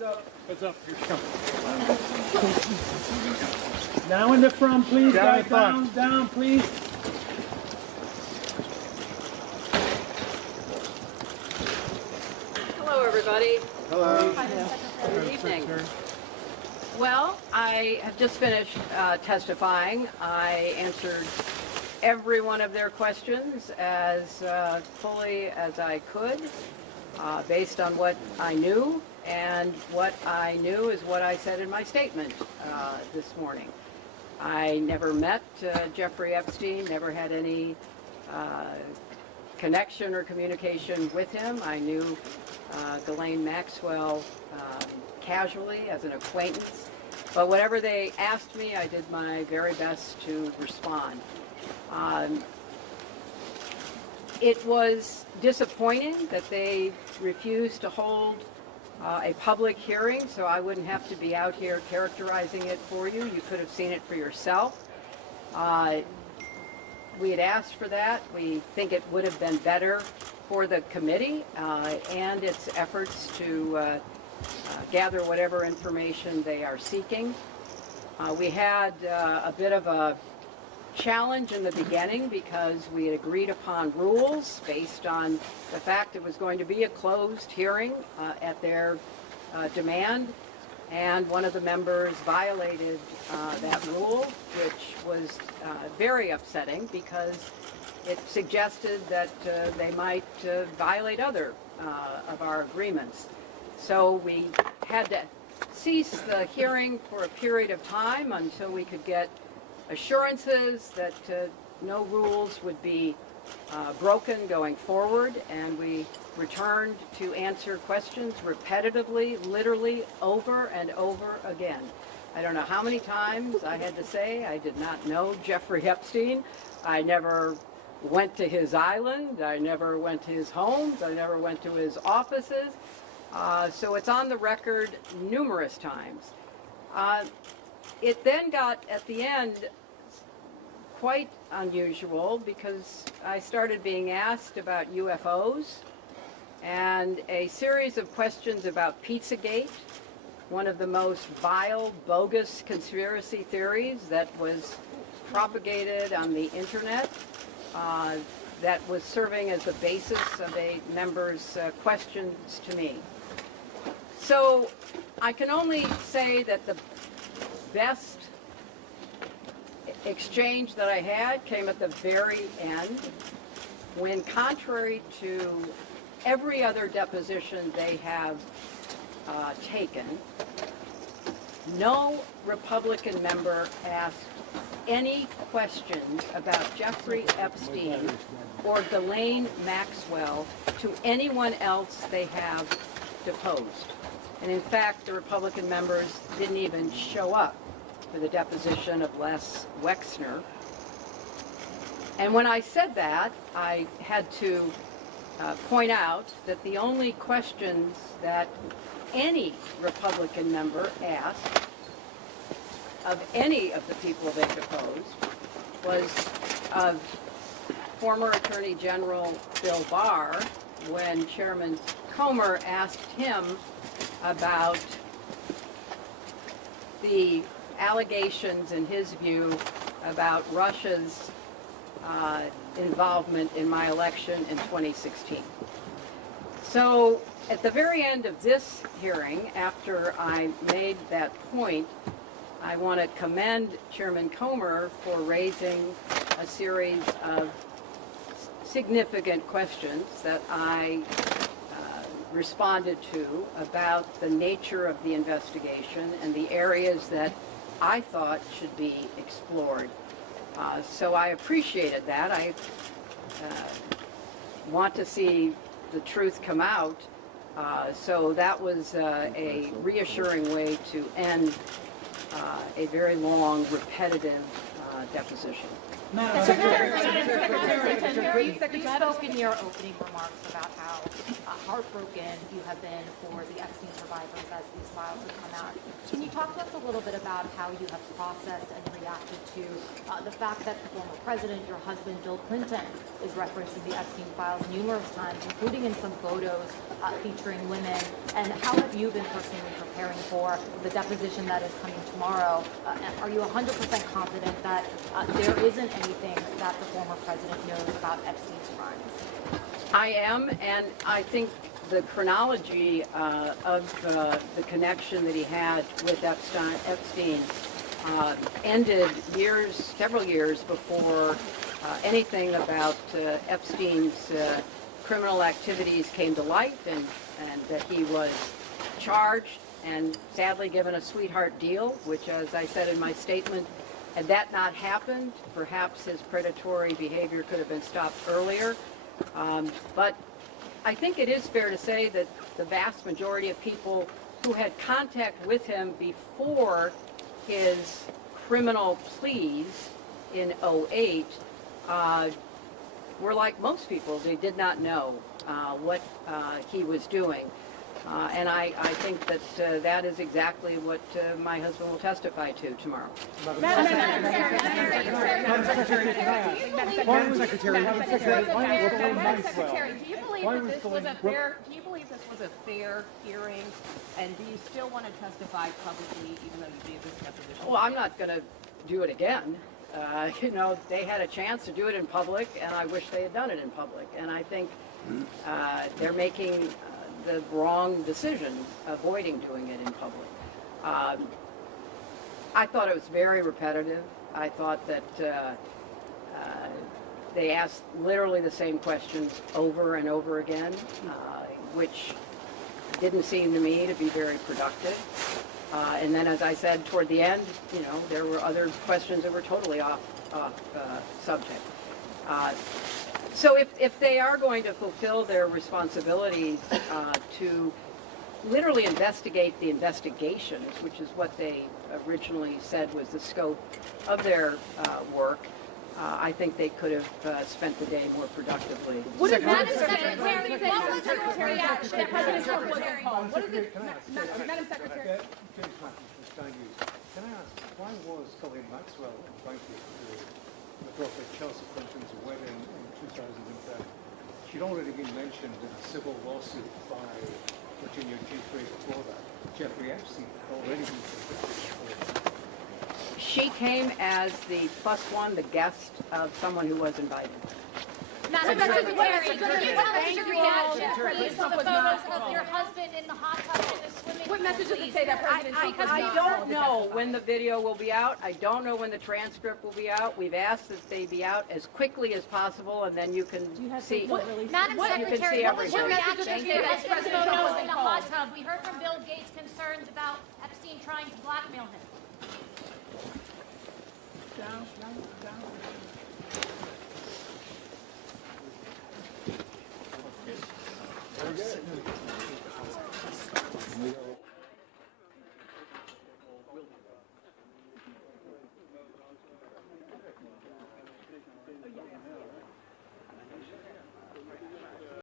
Heads up. Heads up. Here she comes. Now in the front, please, guys. Down, please. Hello, everybody. Hello. Good evening. Well, I have just finished testifying. I answered every one of their questions as fully as I could, based on what I knew, and what I knew is what I said in my statement this morning. I never met Jeffrey Epstein, never had any connection or communication with him. I knew Ghislaine Maxwell casually as an acquaintance, but whatever they asked me, I did my very best to respond. It was disappointing that they refused to hold a public hearing, so I wouldn't have to be out here characterizing it for you. You could have seen it for yourself. We had asked for that. We think it would have been better for the committee and its efforts to gather whatever information they are seeking. We had a bit of a challenge in the beginning because we had agreed upon rules based on the fact it was going to be a closed hearing at their demand, and one of the members violated that rule, which was very upsetting because it suggested that they might violate other of our agreements. So we had to cease the hearing for a period of time until we could get assurances that no rules would be broken going forward, and we returned to answer questions repetitively, literally over and over again. I don't know how many times I had to say I did not know Jeffrey Epstein. I never went to his island. I never went to his homes. I never went to his offices. So it's on the record numerous times. It then got, at the end, quite unusual because I started being asked about UFOs and a series of questions about Pizzagate, one of the most vile, bogus conspiracy theories that was propagated on the internet that was serving as the basis of a member's questions to me. So I can only say that the best exchange that I had came at the very end, when, contrary to every other deposition they have taken, no Republican member asked any questions about Jeffrey Epstein or Ghislaine Maxwell to anyone else they have deposed. And in fact, the Republican members didn't even show up for the deposition of Les Wexner. And when I said that, I had to point out that the only questions that any Republican member asked of any of the people they deposed was of former Attorney General Bill Barr, when Chairman Comer asked him about the allegations, in his view, about Russia's involvement in my election in 2016. So at the very end of this hearing, after I made that point, I want to commend Chairman Comer for raising a series of significant questions that I responded to about the nature of the investigation and the areas that I thought should be explored. So I appreciated that. I want to see the truth come out. So that was a reassuring way to end a very long, repetitive deposition. Secretary, you spoke in your opening remarks about how heartbroken you have been for the Epstein survivors as these files have come out. Can you talk to us a little bit about how you have processed and reacted to the fact that the former president, your husband, Bill Clinton, is referenced in the Epstein files numerous times, including in some photos featuring women. And how have you been personally preparing for the deposition that is coming tomorrow? Are you 100% confident that there isn't anything that the former president knows about Epstein's crimes? I am, and I think the chronology of the connection that he had with Epstein ended several years before anything about Epstein's criminal activities came to light, and that he was charged and sadly given a sweetheart deal, which, as I said in my statement, had that not happened, perhaps his predatory behavior could have been stopped earlier. But I think it is fair to say that the vast majority of people who had contact with him before his criminal pleas in 2008 were like most people. They did not know what he was doing. And I think that that is exactly what my husband will testify to tomorrow. Madam Secretary, do you believe this was a fair hearing, and do you still want to testify publicly, even though you gave this deposition? Well, I'm not going to do it again. You know, they had a chance to do it in public, and I wish they had done it in public. And I think they're making the wrong decision, avoiding doing it in public. I thought it was very repetitive. I thought that they asked literally the same questions over and over again, which didn't seem to me to be very productive. And then, as I said, toward the end, you know, there were other questions that were totally off subject. So if they are going to fulfill their responsibilities to literally investigate the investigations, which is what they originally said was the scope of their work, I think they could have spent the day more productively. Madam Secretary, what was your reaction? Madam Secretary. Madam Secretary. Can I ask, why was Colleen Maxwell invited to the daughter of Chelsea Clinton's wedding in 2010? She'd already been mentioned in a civil lawsuit by Virginia G3 before that. Jeffrey Epstein had already been convicted. She came as the +1, the guest of someone who was invited. Madam Secretary, can you tell us your reaction, please, to the photos of your husband in the hot tub in the swimming pool? What message does it say that President Trump was I not don't know when the video will be out. I don't know when the transcript will be out. We've asked that they be out as quickly as possible, and then you can see. Madam Secretary, what was your reaction to you. the photos in the hot tub? We heard from Bill Gates concerns about Epstein trying to blackmail him. Very good.